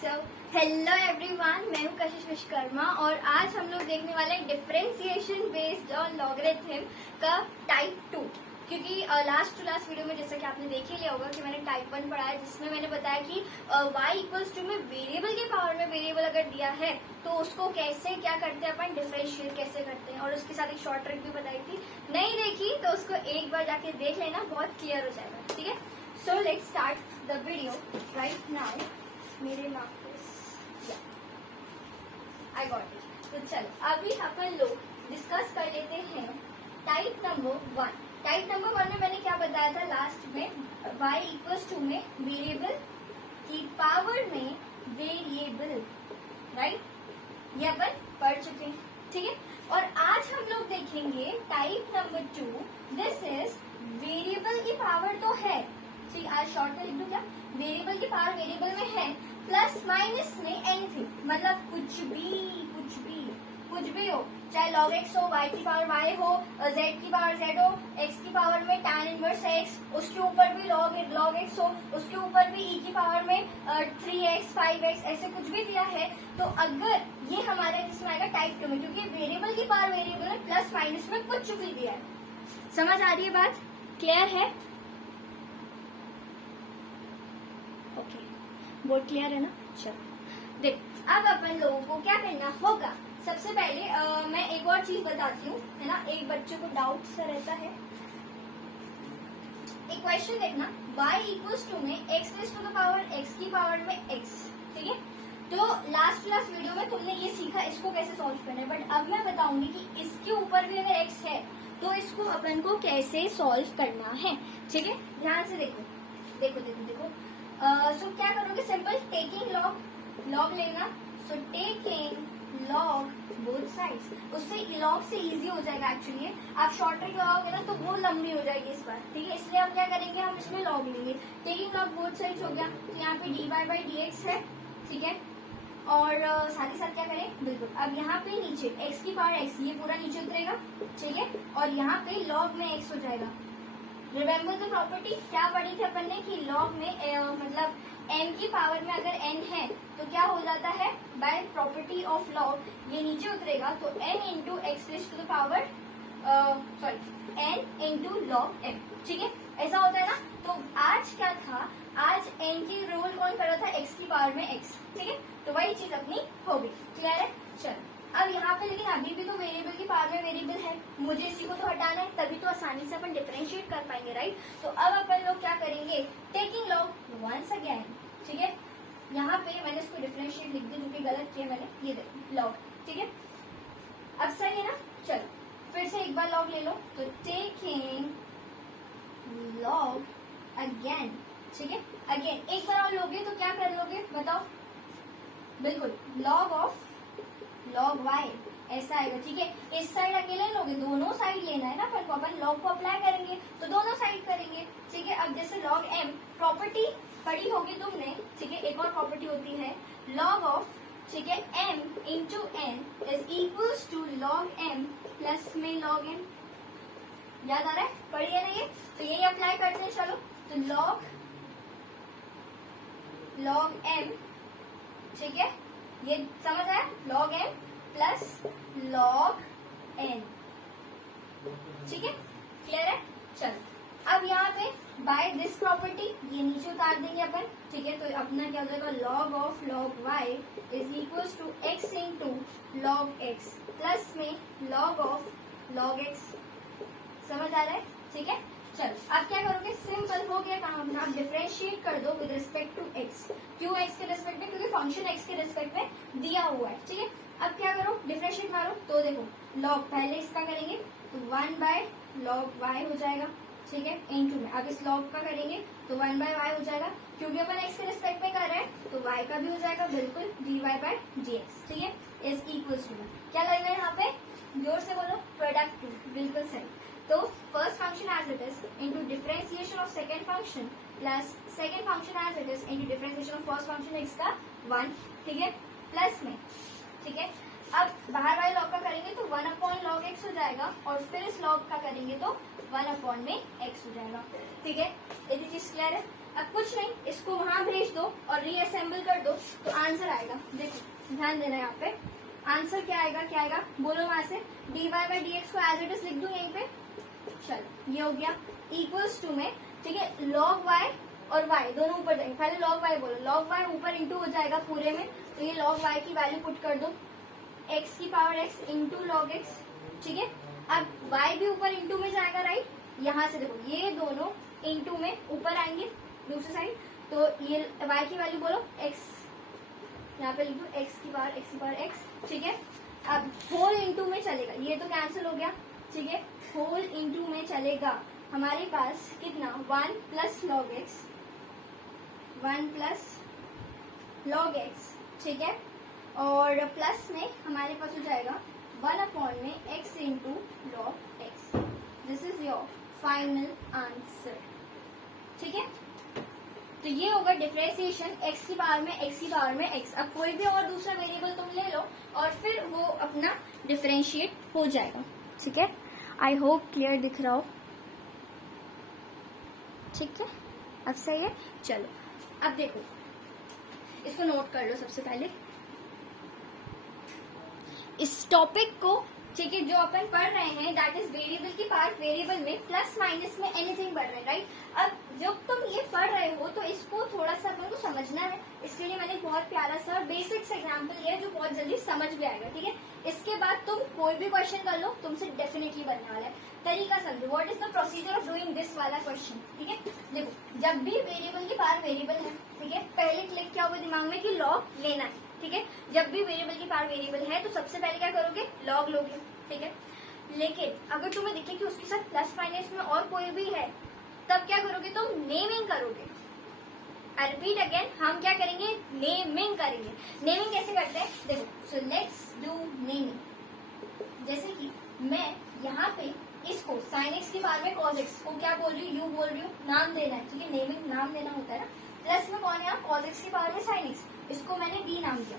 So hello everyone, मैं हूँ कशिश विश्वकर्मा और आज हम लोग देखने वाले हैं डिफरेंशिएशन बेस्ड ऑन लॉगरिथम का टाइप 2। क्योंकि लास्ट टू लास्ट वीडियो में जैसा कि आपने देख ही लिया होगा कि मैंने टाइप 1 पढ़ा है, जिसमें मैंने बताया कि y इक्वल्स टू में वेरिएबल के पावर में वेरिएबल अगर दिया है तो उसको कैसे क्या करते हैं अपन, डिफरेंशिएट कैसे करते हैं। और उसके साथ एक शॉर्ट ट्रिक भी बताई थी, नहीं देखी तो उसको एक बार जाके देख लेना, बहुत क्लियर हो जाएगा। ठीक है, so let's start the video right now. मेरे नाम आई गॉट इट। तो चलो अभी अपन लोग डिस्कस कर लेते हैं टाइप नंबर 1। टाइप नंबर 1 में मैंने क्या बताया था लास्ट में, y इक्वल्स टू में वेरिएबल की पावर में वेरिएबल, राइट, ये अपन पढ़ चुके हैं। ठीक है, और आज हम लोग देखेंगे type number 2। This is variable की पावर तो है, ठीक, आज शॉर्ट में लिख दूं क्या, वेरिएबल की पावर वेरिएबल में है, प्लस माइनस में एनीथिंग, मतलब कुछ भी हो, चाहे log x हो, y की पावर y हो, z की पावर z हो, x की पावर में tan इनवर्स x, उसके ऊपर भी log x हो, उसके ऊपर भी e की पावर में 3x 5x, ऐसे कुछ भी दिया है तो अगर ये हमारे जिसमें आएगा टाइप 2 में, क्योंकि वेरिएबल की पावर वेरिएबल में प्लस माइनस में कुछ भी दिया है। समझ आ रही है बात, क्लियर है? ओके, बहुत क्लियर है ना। चलो देख, अब अपन लोगों को क्या करना होगा, सबसे पहले मैं एक और चीज बताती हूँ, है ना, एक बच्चे को डाउट सा रहता है। एक क्वेश्चन देखना, y इक्वल्स टू में x raise to the power x की पावर में x, ठीक है। तो लास्ट वीडियो में तुमने ये सीखा इसको कैसे सॉल्व करना है, बट अब मैं बताऊंगी कि इसके ऊपर भी अगर x है तो इसको अपन को कैसे सॉल्व करना है। ठीक है, ध्यान से देखो। सो क्या करोगे, सिंपल टेकिंग लॉग लेना। So taking log both sides, उससे लॉग से इजी हो जाएगा। एक्चुअली आप शॉर्ट ट्रिक लगाओगे ना तो वो लंबी हो जाएगी इस बार, ठीक है, इसलिए हम क्या करेंगे, हम इसमें लॉग लेंगे। टेकिंग लॉग बोथ साइड्स हो गया, तो यहाँ पे dy/dx है, ठीक है। और साथ ही साथ क्या करें, बिल्कुल, अब यहाँ पे नीचे x की पावर x, ये पूरा नीचे उतरेगा, ठीक है, और यहाँ पे लॉग में x हो जाएगा। रिमेम्बर द प्रॉपर्टी, क्या पढ़ी थी अपन ने कि लॉग में मतलब n की पावर में अगर n है तो क्या हो जाता है, बाय प्रॉपर्टी ऑफ लॉग ये नीचे उतरेगा, तो n into x raise to the power n into log m, ठीक है, ऐसा होता है ना। तो आज क्या था, आज n की रोल कौन कर रहा था, x की पावर में x, ठीक है, तो वही चीज अपनी होगी। क्लियर है? चलो अब यहाँ पे लेकिन अभी भी तो वेरिएबल की पावर में वेरिएबल है, मुझे इसी को तो हटाना है, तभी तो आसानी से अपन डिफरेंशिएट कर पाएंगे, राइट। तो अब अपन लोग क्या करेंगे, टेकिंग लॉग वंस अगेन, ठीक है, यहाँ पे मैंने इसको डिफरेंशिएट लिख दिया जो कि गलत किया मैंने, ये देखो लॉग, ठीक है, अब सही है ना। चलो फिर से एक बार लॉग ले लो, तो टेकिंग लॉग अगेन, ठीक है, अगेन एक बार और लोगे तो क्या कर लोगे बताओ, बिल्कुल लॉग ऑफ लॉग y ऐसा आएगा, ठीक है। इस साइड अकेले लोगे, दोनों साइड लेना है ना अपन को, अपन लॉग को अप्लाई करेंगे तो दोनों साइड करेंगे, ठीक है। अब जैसे लॉग m प्रॉपर्टी पढ़ी होगी तुमने, ठीक है, एक और प्रॉपर्टी होती है लॉग ऑफ, ठीक है, m इंटू n is equals to log m plus में लॉग n, याद आ रहा है, पढ़िए ना ये, तो यही अप्लाई करते हैं। चलो तो लॉग m, ठीक है, ये समझ आया, log m plus log n, ठीक है, क्लियर है। चलो अब यहाँ पे बाय दिस प्रॉपर्टी ये नीचे उतार देंगे अपन, ठीक है, तो अपना क्या हो जाएगा, log of log y is equals to x into log x plus में लॉग ऑफ लॉग x, समझ आ रहा है, ठीक है। चलो अब क्या करोगे, सिंपल हो गया काम, आप डिफरेंशिएट कर दो विद रिस्पेक्ट टू x, क्यों x के रिस्पेक्ट में, क्योंकि फंक्शन x के रिस्पेक्ट में दिया हुआ है, ठीक है। अब क्या करो, डिफरेंशिएट मारो, तो देखो लॉग पहले इसका करेंगे तो 1/log y हो जाएगा, ठीक है, इनटू में अब इस लॉग का करेंगे तो 1/y हो जाएगा, क्योंकि अपन x के रिस्पेक्ट में कर रहे हैं तो y का भी हो जाएगा बिल्कुल dy/dx, ठीक है, इज इक्वल्स टू क्या लगेगा यहाँ पे, जोर से बोलो, प्रोडक्ट 2, बिल्कुल सही। तो first function as it is into differentiation of second function plus second function as it is into differentiation of first function x का 1, ठीक है, प्लस में, ठीक है। अब बाहर वाले लॉग का करेंगे तो 1/log x हो जाएगा, और फिर इस लॉग का करेंगे तो 1/में x हो जाएगा, ठीक है, ये चीज क्लियर है। अब कुछ नहीं, इसको वहां भेज दो और रीअसेंबल कर दो तो आंसर आएगा। देखो ध्यान देना, यहाँ पे आंसर क्या आएगा, क्या आएगा बोलो वहां से। dy बाई डी एक्स को एज इट इज लिख दूं यहीं पे, चलो ये हो गया इक्वल्स टू में, ठीक है, लॉग y और y दोनों ऊपर जाएंगे। पहले लॉग y बोलो, लॉग y ऊपर इंटू हो जाएगा पूरे में, तो ये लॉग y की वैल्यू पुट कर दो, x की power x into log x, ठीक है। अब y भी ऊपर इंटू में जाएगा, राइट, यहाँ से देखो ये दोनों इंटू में ऊपर आएंगे दूसरी साइड, तो ये y की वैल्यू बोलो x, यहाँ पे लिख दो x की पावर x, ठीक है। अब होल इंटू में चलेगा, ये तो कैंसिल हो गया, ठीक है, होल इंटू में चलेगा हमारे पास कितना 1 plus log x, 1 plus log x, ठीक है, और प्लस में हमारे पास हो जाएगा 1 अपॉन में x into log x. This is your final answer, ठीक है। तो ये होगा डिफरेंशिएशन x की पावर में x की पावर में x। अब कोई भी और दूसरा वेरिएबल तुम ले लो और फिर वो अपना डिफरेंशिएट हो जाएगा, ठीक है। आई होप क्लियर दिख रहा हो, ठीक है, अब सही है। चलो अब देखो, इसको नोट कर लो सबसे पहले इस टॉपिक को, ठीक है, जो अपन पढ़ रहे हैं दैट इज वेरिएबल की पार्ट, वेरिएबल में प्लस माइनस में एनीथिंग पढ़ रहे हैं, राइट। अब जब तुम ये पढ़ रहे हो तो इसको थोड़ा सा अपन को समझना है, इसके लिए मैंने बहुत प्यारा सा बेसिक्स एग्जाम्पल लिया जो बहुत जल्दी समझ भी आएगा, ठीक है। इसके बाद तुम कोई भी क्वेश्चन कर लो, तुमसे डेफिनेटली बनने वाला है। तरीका समझो, what is the procedure of doing this वाला क्वेश्चन, ठीक है। देखो जब भी वेरिएबल की पावर वेरिएबल है, ठीक है, पहले क्लिक क्या हुआ दिमाग में कि लॉग लेना है, ठीक है। जब भी वेरिएबल की पावर वेरिएबल है तो सबसे पहले क्या करोगे, लॉग लोगे, ठीक है। लेकिन अगर तुम्हें दिखे कि उसके साथ प्लस माइनस में और कोई भी है, तब क्या करोगे, तुम नेमिंग करोगे। आई रिपीट अगेन, हम क्या करेंगे, नेमिंग करेंगे। नेमिंग कैसे करते हैं, देखो, सो लेट्स डू नेमिंग। जैसे कि मैं यहाँ पे इसको साइन एक्स की पावर में कॉस एक्स को क्या बोल रही हूँ, यू बोल रही हूँ, नाम देना है, ठीक है, नेमिंग नाम देना होता है ना। प्लस में कौन है, कॉस एक्स की पावर में साइन एक्स, इसको मैंने डी नाम दिया,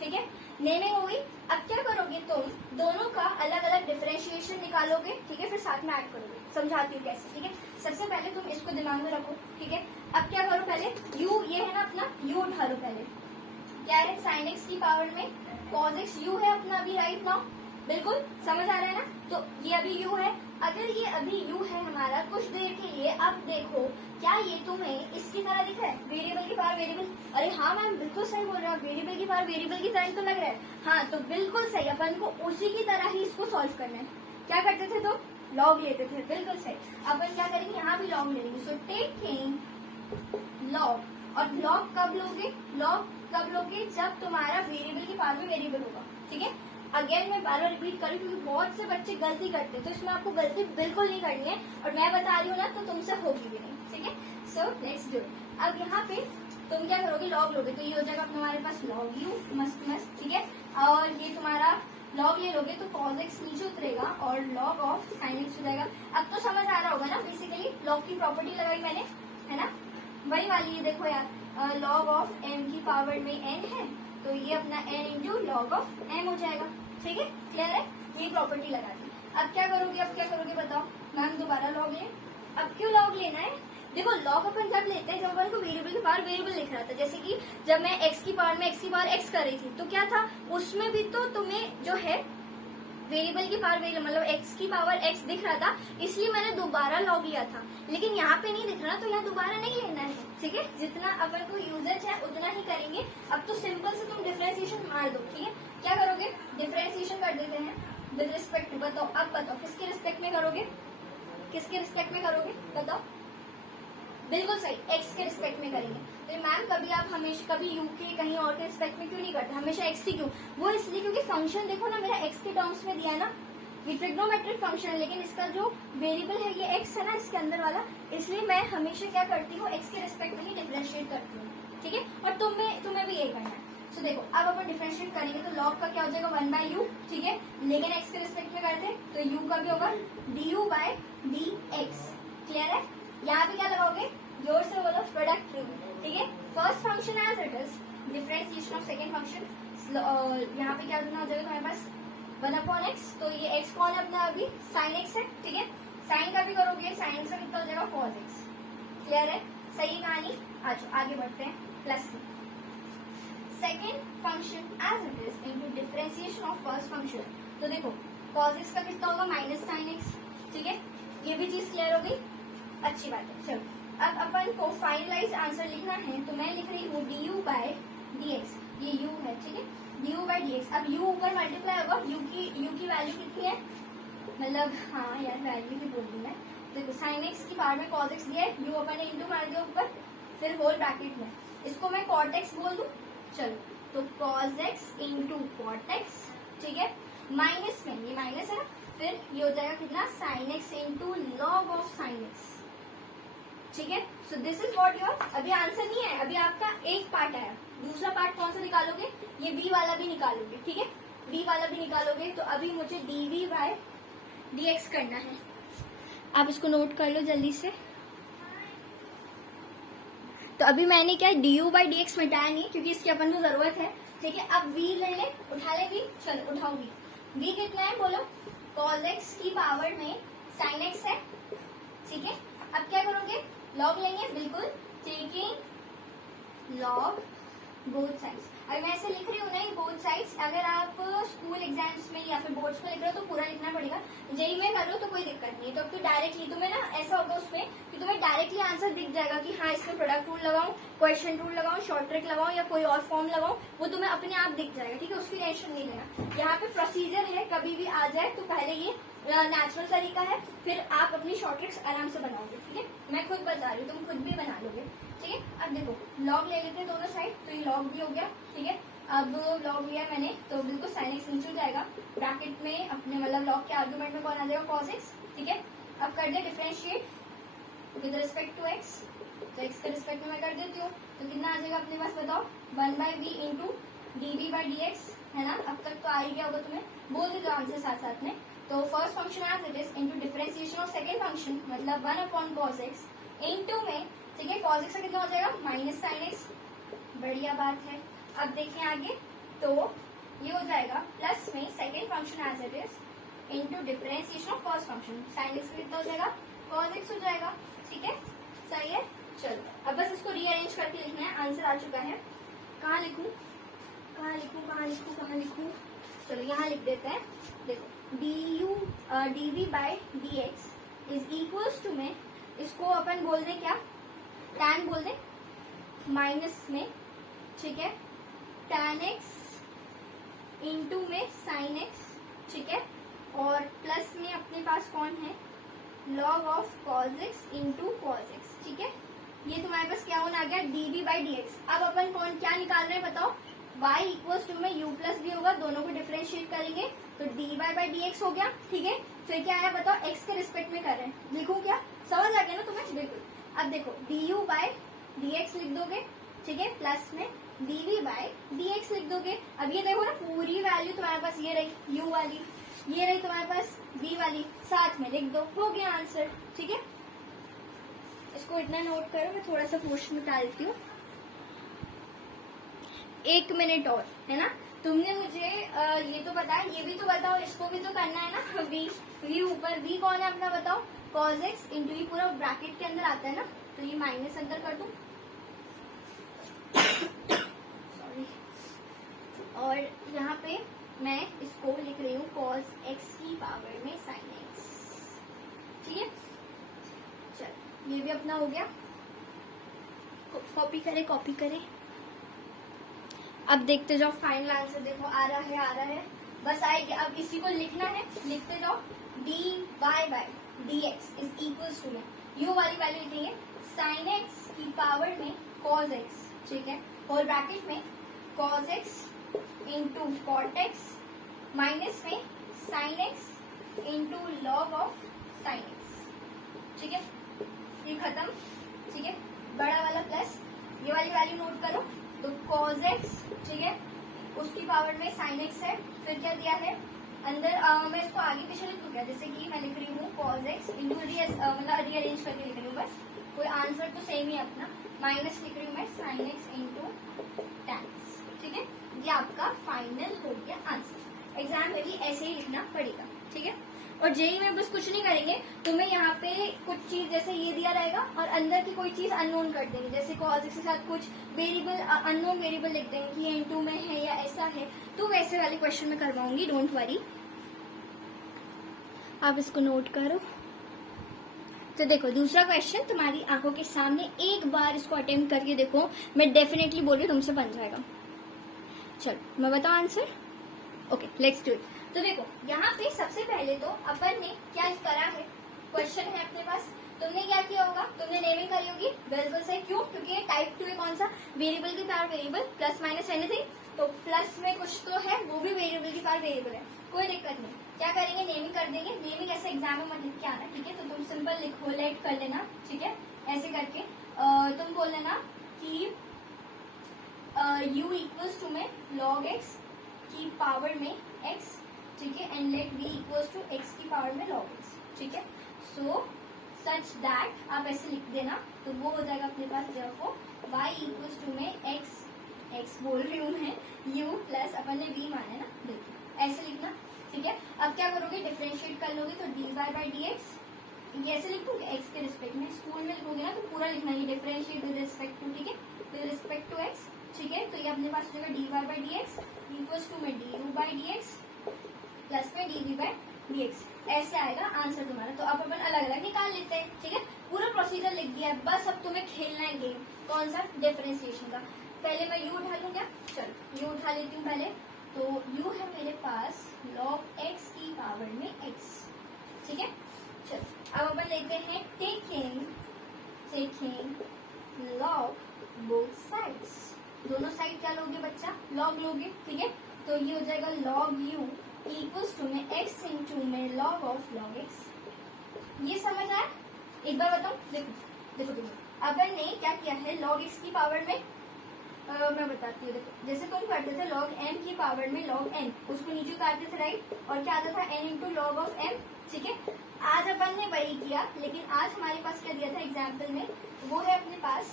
ठीक है, नेमिंग हो गई। अब क्या करोगे, तुम दोनों का अलग अलग डिफरेंशिएशन निकालोगे, ठीक है, फिर साथ में ऐड करोगे। समझाती हूँ कैसे, ठीक है। सबसे पहले तुम इसको दिमाग में रखो, ठीक है। अब क्या करो, पहले u, ये है ना अपना, u उठा लो पहले, क्या है, साइन एक्स की पावर में कॉस एक्स, u है अपना अभी राइट नाउ, बिल्कुल समझ आ रहा है ना। तो ये अभी u है, अगर ये अभी u है हमारा कुछ देर के लिए, अब देखो क्या ये तुम्हें इसकी तरह दिख रहा है, वेरिएबल की पावर वेरिएबल। अरे हाँ मैम बिल्कुल सही बोल रहा हूँ, वेरिएबल की पावर वेरिएबल की तरह तो लग रहा है, हाँ तो बिल्कुल सही, अपन को उसी की तरह ही इसको सॉल्व करना है। क्या करते थे तो लॉग लेते थे, बिल्कुल सही। अपन क्या करेंगे, यहाँ भी लॉग ले लेंगे, सो टेकिंग लॉग। और लॉग कब लोगे, लॉग कब लोगे, जब तुम्हारा वेरिएबल की पावर में वेरिएबल होगा, ठीक है। अगेन मैं बार बार रिपीट करूँ क्योंकि बहुत से बच्चे गलती करते हैं, तो इसमें आपको गलती बिल्कुल नहीं करनी है, और मैं बता रही हूँ ना तो तुमसे होगी भी नहीं, ठीक है। So let's do. अब यहाँ पे तुम क्या करोगे, लॉग लोगे, तो ये हो जाएगा तुम्हारे पास लॉग यू, मस्त मस्त, ठीक है। और ये तुम्हारा लॉग ले लोगे तो कॉस एक्स नीचे उतरेगा और लॉग ऑफ साइन एक्स हो जाएगा। अब तो समझ आ रहा होगा ना, बेसिकली लॉग की प्रॉपर्टी लगाई मैंने, है ना, वही वाली है। देखो यार, लॉग ऑफ एम की पावर में एन है, तो ये अपना n into log of m हो जाएगा, ठीक है, क्लियर है, ये प्रॉपर्टी लगा दी। अब क्या करोगे, अब क्या करोगे बताओ मैम, दोबारा लॉग लें। अब क्यों लॉग लेना है, देखो लॉग अपन जब लेते हैं, जब अपन को वेरिएबल की पावर वेरिएबल लिख रहा था, जैसे कि जब मैं x की पावर में x की पावर x कर रही थी, तो क्या था, उसमें भी तो तुम्हें जो है वेरिएबल की पावर वेरिएबल मतलब x की पावर x दिख रहा था, इसलिए मैंने दोबारा लॉग लिया था। लेकिन यहाँ पे नहीं दिख रहा, तो यहाँ दोबारा नहीं लेना है, ठीक है। जितना अपन को यूजेज है उतना ही करेंगे। अब तो सिंपल से तुम डिफरेंशिएशन मार दो, ठीक है। क्या करोगे, डिफरेंशिएशन कर देते हैं विद रिस्पेक्ट, बताओ अब बताओ किसके रिस्पेक्ट में करोगे, किसके रिस्पेक्ट में करोगे बताओ, बिल्कुल सही, x के रिस्पेक्ट में करेंगे। तो मैम कभी आप हमेशा कभी u के कहीं और के रिस्पेक्ट में क्यों नहीं करते, हमेशा x की क्यों, वो इसलिए क्योंकि फंक्शन देखो ना मेरा x के टर्म्स में दिया है ना, ये ट्रिग्नोमेट्रिक फंक्शन है, लेकिन इसका जो वेरिएबल है ये x है ना इसके अंदर वाला, इसलिए मैं हमेशा क्या करती हूँ, x के रिस्पेक्ट में ही डिफरेंशिएट करती हूँ, ठीक है। और तुम्हें भी यही करना है। तो देखो अब अपन डिफरेंशिएट करेंगे तो log का क्या हो जाएगा 1/u, ठीक है, लेकिन x के रिस्पेक्ट में करते हैं तो u का भी होगा du/dx, क्लियर है। यहाँ पे क्या लगाओगे, जोर से बोलो, प्रोडक्ट रूल, ठीक है। First function as it is, differentiation of second function, यहाँ पे क्या करना हो जाएगा तुम्हारे पास 1/x, तो ये x कौन है अपना अभी, साइन x है, ठीक है। साइन का भी करोगे, साइन का कितना हो जाएगा cos x, क्लियर है। सही है कहानी? आज आगे बढ़ते हैं प्लस में। Second function as it is into differentiation of first function. तो देखो cos x का कितना होगा माइनस साइन x, ठीक है, ये भी चीज क्लियर हो गई, अच्छी बात है। चलो अब अपन को फाइनलाइज आंसर लिखना है, तो मैं लिख रही हूँ du बाय dx, ये u है, ठीक है, du बाय dx। अब u ऊपर मल्टीप्लाई होगा, u की वैल्यू कितनी है, मतलब हाँ यार वैल्यू ही बोल दी मैं। देखो साइन x की पावर में cos x दिया है, u अपन ने इंटू मार दिया ऊपर, फिर होल ब्रैकेट में इसको मैं cot x बोल दूं। चलो तो cos x into cot x, ठीक है, माइनस में ये माइनस है ना, फिर ये हो जाएगा कितना sin x into log of sin x, ठीक है। So this is what your, अभी आंसर नहीं है, अभी आपका एक पार्ट आया, दूसरा पार्ट कौन सा निकालोगे, ये v वाला भी निकालोगे, ठीक है, v वाला भी निकालोगे। तो अभी मुझे dv बाय dx करना है, आप इसको नोट कर लो जल्दी से। तो अभी मैंने क्या du बाई dx मिटाया नहीं क्योंकि इसकी अपन को जरूरत है, ठीक है। अब v ले ले, उठा ले v, चलो उठाओ v कितना है बोलो, cos x की पावर में sin x है, ठीक है। अब क्या करोगे, लॉग लेंगे, बिल्कुल, टेकिंग लॉग बोथ साइड्स। अगर मैं ऐसे लिख रही हूँ नहीं बोथ साइड्स, अगर आप स्कूल एग्जाम्स में या फिर बोर्ड्स में लिख रहे हो तो पूरा लिखना पड़ेगा, जेई में कर लो तो कोई दिक्कत नहीं है। तो अब तो डायरेक्टली तुम्हें ना ऐसा होगा उसमें कि तुम्हें डायरेक्टली आंसर दिख जाएगा कि हाँ इसमें प्रोडक्ट रूल लगाऊं, क्वेश्चन रूल लगाऊं, शॉर्ट ट्रिक लगाऊं या कोई और फॉर्म लगाऊं, वो तुम्हें अपने आप दिख जाएगा, ठीक है, उसकी टेंशन नहीं लेना। यहाँ पे प्रोसीजर है, कभी भी आ जाए तो पहले ये नेचुरल तरीका है, फिर आप अपनी शॉर्ट ट्रिक्स आराम से बनाओगे, ठीक है, मैं खुद बता रही हूँ, तुम खुद भी बना लोगे, ठीक है। अब देखो लॉग ले लेते हैं दोनों साइड, तो ये लॉग भी हो गया, ठीक है। अब लॉग लिया मैंने तो बिल्कुल sin x नीचे जाएगा, ब्रैकेट में अपने मतलब लॉग के आर्गुमेंट में कौन आ जाएगा cos x, ठीक है। अब कर दे differentiate with respect to x, तो x के रिस्पेक्ट में मैं कर देती हूँ, तो कितना आ जाएगा अपने पास बताओ, 1/v into dv by dx, है ना। अब तक तो आ ही गया होगा, तुम्हें बोल दीजिए आंसर साथ साथ में। तो first function as it is into differentiation of second function, मतलब 1/cos x इंटू में, ठीक है, cos x का कितना हो जाएगा माइनस sin x, बढ़िया बात है। अब देखें आगे, तो ये हो जाएगा प्लस में second function as it is into differentiation of first function, sin x कितना हो जाएगा cos x हो जाएगा, ठीक है, सही है। चलो अब बस इसको रीअरेंज करके लिखना है, आंसर आ चुका है। कहाँ लिखूं, कहाँ लिखूं, कहाँ लिखूं, कहाँ लिखूं, चलो यहाँ लिख देते हैं। देखो dv by dx is equals to में, इसको अपन बोल दें क्या, tan बोल दें, माइनस में, ठीक है, tan x इंटू में sin x, ठीक है, और प्लस में अपने पास कौन है log of cos x into cos x, ठीक है। ये तुम्हारे पास क्या होना आ गया dv बाई dx। अब अपन कौन क्या निकाल रहे हैं बताओ, y इक्वल्स टू में u प्लस v होगा, दोनों को डिफरेंशिएट करेंगे तो dy बाई dx हो गया, ठीक है। फिर क्या आया बताओ, x के रिस्पेक्ट में कर रहे हैं, लिखूं क्या, समझ आ गया ना तुम्हें, बिल्कुल। अब देखो du बाय dx लिख दोगे, ठीक है, प्लस में dv बाय dx लिख दोगे। अब ये देखो ना पूरी वैल्यू तुम्हारे पास ये रही u वाली, ये रही तुम्हारे पास v वाली, साथ में लिख दो, हो गया आंसर, ठीक है। इसको इतना नोट करो, मैं थोड़ा सा पोर्शन मिटा देती हूँ, 1 मिनट और, है ना। तुमने मुझे ये तो बताया, ये भी तो बताओ, इसको भी तो करना है ना, v ऊपर, v कौन है अपना बताओ, cos x इंटू ये पूरा ब्रैकेट के अंदर आता है ना, तो ये माइनस अंदर कर दूं, सॉरी, और यहाँ पे मैं इसको लिख रही हूँ cos x की पावर में sin x, ठीक है। चल ये भी अपना हो गया, कॉपी करें, कॉपी करें। अब देखते जाओ फाइनल आंसर, देखो आ रहा है, आ रहा है, बस आएगी। अब इसी को लिखना है, लिखते जाओ, dy by dx is equals to में u वाली वैल्यू लिखेंगे sin x की पावर में cos x, ठीक है, होल ब्रैकेट में cos x into cot x minus में sin x into log of sin x, ठीक है, ये खत्म, ठीक है। बड़ा वाला प्लस ये वाली वैल्यू नोट करो, तो cos x, ठीक है, उसकी पावर में sin x है, फिर क्या दिया है अंदर, मैं इसको आगे पीछे लिख दूं क्या, जैसे कि मैं लिख रही हूँ cos x इंटू मतलब रीअरेंज करके लिख रही हूँ, बस कोई आंसर तो सेम ही अपना, माइनस लिख रही हूँ मैं sin x into tan x, ठीक है। ये आपका फाइनल हो गया आंसर, एग्जाम में भी ऐसे ही लिखना पड़ेगा, ठीक है। और जेई में बस कुछ नहीं करेंगे, तुम्हें यहाँ पे कुछ चीज जैसे ये दिया रहेगा और अंदर की कोई चीज अननोन कर देंगे, जैसे cos x के साथ कुछ वेरिएबल अननोन वेरिएबल लिख देंगे कि ये N2 में है या ऐसा है, तो वैसे वाले क्वेश्चन में करवाऊंगी, डोंट वरी, आप इसको नोट करो। तो देखो दूसरा क्वेश्चन तुम्हारी आंखों के सामने, एक बार इसको अटेम्प्ट करके देखो, मैं डेफिनेटली बोल रही हूँ तुमसे बन जाएगा। चलो मैं बताऊँ answer, okay let's do it. तो देखो यहाँ पे सबसे पहले तो अपन ने क्या करा है, क्वेश्चन है अपने पास, तुमने क्या किया होगा, तुमने नेमिंग करी होगी, बिल्कुल सही, क्यों, क्योंकि ये टाइप 2 है, कौन सा, वेरिएबल की power variable, plus minus anything, तो प्लस में कुछ तो है, वो भी वेरिएबल की पावर वेरिएबल है, कोई दिक्कत नहीं, क्या करेंगे, नेमिंग कर देंगे। नेमिंग ऐसे एग्जाम में मत लिख के आना, ठीक है, तो तुम सिंपल लिखो, लेट कर लेना, ठीक है, ऐसे करके तुम बोल लेना कि u इक्वल्स टू में log x की पावर में x, ठीक है, and let v equals to x की पावर में log x, ठीक है, सो सच दैट आप ऐसे लिख देना, तो वो हो जाएगा अपने पास therefore y इक्वल्स टू में x बोल रही हूँ मैं, u प्लस अपन ने v माना है ना, बिल्कुल ऐसे लिखना, ठीक है। अब क्या करोगे, डिफरेंशिएट कर लोगे, तो dy बाई dx ये ऐसे लिखोगे x के रिस्पेक्ट में, स्कूल में लिखोगे ना तो पूरा लिखना है, डिफरेंशिएट विद रिस्पेक्ट टू, ठीक है, विद रिस्पेक्ट टू x, ठीक है, तो ये अपने पास हो जाएगा dy by dx equals to में du बाई dx प्लस में dv बाई dx, ऐसे आएगा आंसर तुम्हारा। तो अब अपन अलग अलग निकाल लेते हैं, ठीक है, पूरा प्रोसीजर लिख दिया है, बस अब तुम्हें खेलना है गेम, कौन सा, डिफरेंशिएशन का। पहले मैं u उठा लूँ क्या, चलो u उठा लेती हूँ पहले, तो u है मेरे पास log x की पावर में x, ठीक है, चलो अब अपन लेते हैं टेकिंग log बोथ साइड्स, दोनों साइड क्या लोगे बच्चा, log लोगे, ठीक है, तो ये हो जाएगा log u इक्वल्स टू में x इंटू में log ऑफ log x, ये समझ आया, एक बार बताओ, देखो अपन ने क्या किया है, log x की पावर में मैं बताती हूँ, देखो जैसे तुम करते थे log m की पावर में log n, उसको नीचे उतारते थे राइट, और क्या आता था n into log of m, ठीक है, आज अपन ने वही किया, लेकिन आज हमारे पास क्या दिया था एग्जाम्पल में, वो है अपने पास,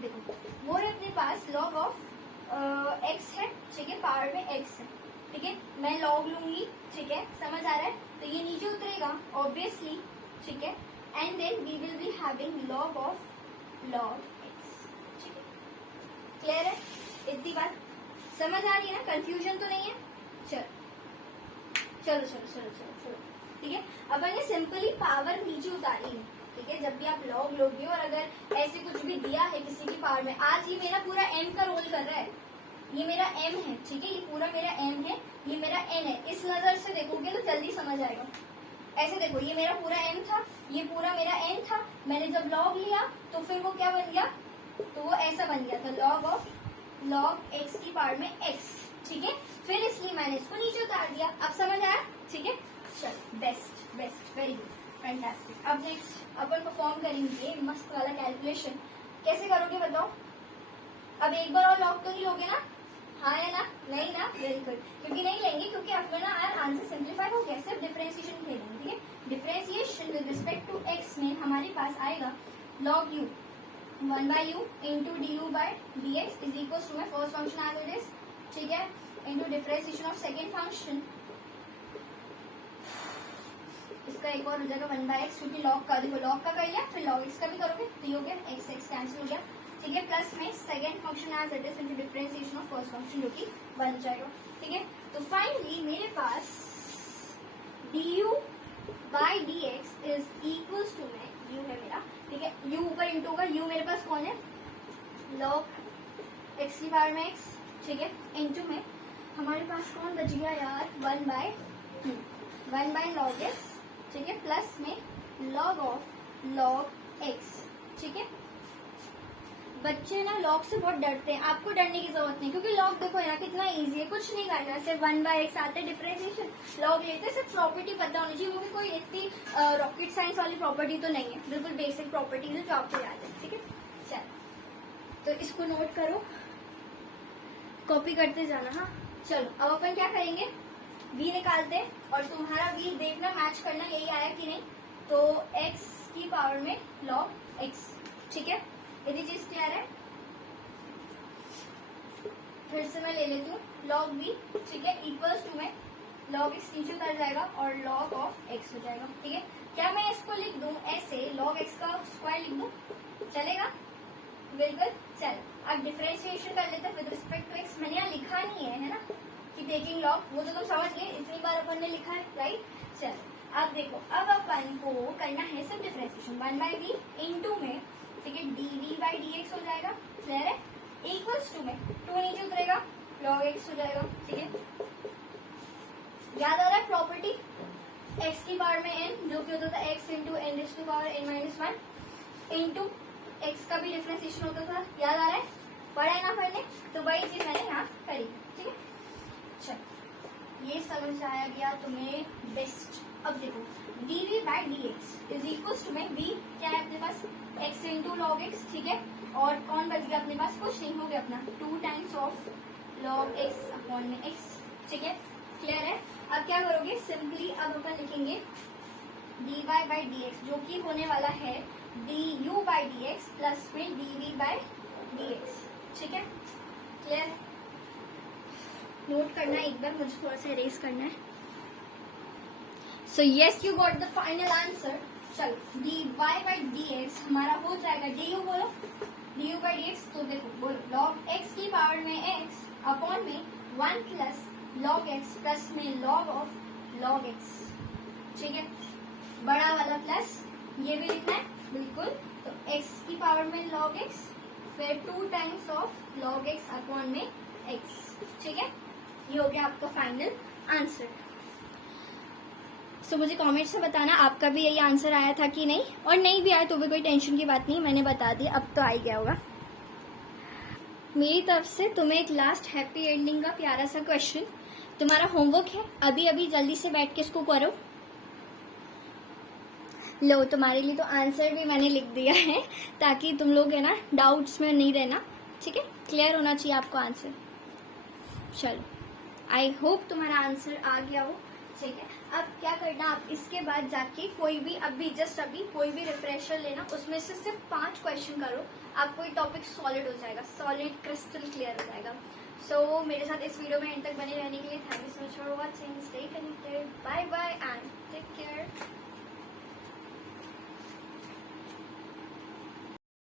देखो वो है अपने पास log ऑफ x है, ठीक है, पावर में x है, ठीक है, मैं log लूंगी, ठीक है, समझ आ रहा है, तो ये नीचे उतरेगा ऑब्वियसली, ठीक है, and then we will be having log of log x, ठीक है, क्लियर है, इतनी बात समझ आ रही है ना, कंफ्यूजन तो नहीं है, चलो, ठीक है, अपन ने सिंपली पावर नीचे उतारी है, ठीक है, जब भी आप log लोगे और अगर ऐसे कुछ भी दिया है किसी की पावर में, आज ये मेरा पूरा m का रोल कर रहा है, ये मेरा m है, ठीक है, ये पूरा मेरा m है, ये मेरा n है, इस नजर से देखोगे तो जल्दी समझ आएगा, ऐसे देखो ये मेरा पूरा m था, ये पूरा मेरा n था, मैंने जब log लिया तो फिर वो क्या बन गया, तो वो ऐसा बन गया था log ऑफ log x की पावर में x, ठीक है, फिर इसलिए मैंने इसको नीचे उतार दिया, अब समझ आया, ठीक है, चलो बेस्ट वेरी गुड फैंटास्टिक। अब नेक्स्ट अपन परफॉर्म करेंगे मस्त वाला कैलकुलेशन, कैसे करोगे बताओ, अब एक बार और log तो नहीं लोगे ना, हाँ या ना, नहीं ना, वेरी गुड, क्योंकि नहीं लेंगे क्योंकि अपना ना यार आंसर सिंप्लीफाई हो गया, सिर्फ डिफरेंशिएशन खेलेंगे, ठीक है, differentiation with respect to x में हमारे पास आएगा log u 1 by u into du by dx is equals to my first function as it is, ठीक है, into differentiation of second function, इसका एक और हो जाएगा 1 by x, क्योंकि log का देखो log का कर लिया, फिर log x का भी करोगे तो ये हो गया x कैंसिल हो गया, ठीक है, प्लस में second function as it is into differentiation of first function जो कि बन जाएगा, ठीक है, तो फाइनली मेरे पास du by dx is equals to में u है मेरा, ठीक है, u ऊपर इंटू होगा, u मेरे पास कौन है, log x की पावर में x, ठीक है, इंटू में हमारे पास कौन बच गया यार, 1 by log x, ठीक है, प्लस में log ऑफ log x, ठीक है, बच्चे ना लॉग से बहुत डरते हैं, आपको डरने की जरूरत नहीं, क्योंकि लॉग देखो यहाँ कितना इजी है, कुछ नहीं करना, सिर्फ 1 by x आते हैं, डिफरेंशिएशन लॉग लेते हैं, सिर्फ प्रॉपर्टी पता होनी चाहिए, वो भी कोई इतनी रॉकेट साइंस वाली प्रॉपर्टी तो नहीं है, बिल्कुल बेसिक प्रॉपर्टीज है जो आपको याद है, ठीक है, चलो तो इसको नोट करो, कॉपी करते जाना, हाँ, चलो अब अपन क्या करेंगे, v निकालते और तुम्हारा v देखना मैच करना यही आया कि नहीं, तो x की पावर में log x, ठीक है, यदि चीज क्लियर है, फिर से मैं ले लेती हूँ log v, ठीक है, इक्वल्स टू में log x नीचे उतर जाएगा और log ऑफ x हो जाएगा। ठीक है, क्या मैं इसको लिख दूं ऐसे log x का स्क्वायर लिख दूं, चलेगा? बिल्कुल चल। अब डिफरेंशिएशन कर लेते हैं विद रिस्पेक्ट टू x। मैंने यहाँ लिखा नहीं है ना कि टेकिंग log, वो तो तुम समझ गए, इतनी बार अपन ने लिखा है, राइट? चल अब देखो, अब अपन को करना है सब डिफरेंशिएशन 1/v इनटू में, ठीक है, dv/dx हो जाएगा, क्लियर है? इक्वल्स टू में 2 नीचे उतरेगा, log x हो जाएगा। ठीक है, याद आ रहा है प्रॉपर्टी x की पावर में n, जो कि होता था x into n raise to power n-1 into x का भी डिफरेंशिएशन होता था, याद आ रहा है? पढ़ा है ना पहले? तो वही चीज मैंने यहाँ करी। ठीक है, चल ये समझ आया गया तुम्हें? बेस्ट। अब देखो dv/dx इज इक्वल्स टू में v क्या है अपने पास, x इंटू लॉग एक्स। ठीक है, और कौन बच गया अपने पास, कुछ नहीं हो गया अपना 2 times of log x upon में x। ठीक है, क्लियर है? अब क्या करोगे, सिंपली अब अपन लिखेंगे dy/dx जो कि होने वाला है du/dx प्लस में dv/dx। ठीक है, क्लियर? नोट करना है एक बार, मुझे थोड़ा सा इरेज करना है। So yes, you got the final answer. चलो dy/dx हमारा हो जाएगा du, बोलो du/dx। तो देखो बोलो log x की पावर में x अपॉन में 1 प्लस log x प्लस में log ऑफ log x। ठीक है, बड़ा वाला प्लस ये भी लिखना है, बिल्कुल। तो x की पावर में log x, फिर 2 times of log x upon में x। ठीक है, ये हो गया आपका फाइनल आंसर। सो मुझे कमेंट से बताना आपका भी यही आंसर आया था कि नहीं, और नहीं भी आया तो भी कोई टेंशन की बात नहीं, मैंने बता दिया, अब तो आ ही गया होगा। मेरी तरफ से तुम्हें एक लास्ट हैप्पी एंडिंग का प्यारा सा क्वेश्चन। तुम्हारा होमवर्क है, अभी अभी जल्दी से बैठ के इसको करो। लो, तुम्हारे लिए तो आंसर भी मैंने लिख दिया है, ताकि तुम लोग है ना डाउट्स में नहीं रहना। ठीक है, क्लियर होना चाहिए आपको आंसर। चलो, आई होप तुम्हारा आंसर आ गया हो। ठीक है, अब क्या करना, आप इसके बाद जाके कोई भी अभी जस्ट अभी कोई भी रिफ्रेशर लेना, उसमें से सिर्फ 5 क्वेश्चन करो, आपको ये टॉपिक सॉलिड हो जाएगा, सॉलिड क्रिस्टल क्लियर हो जाएगा। सो मेरे साथ इस वीडियो में एंड तक बने रहने के लिए thank you so much for watching. Stay connected.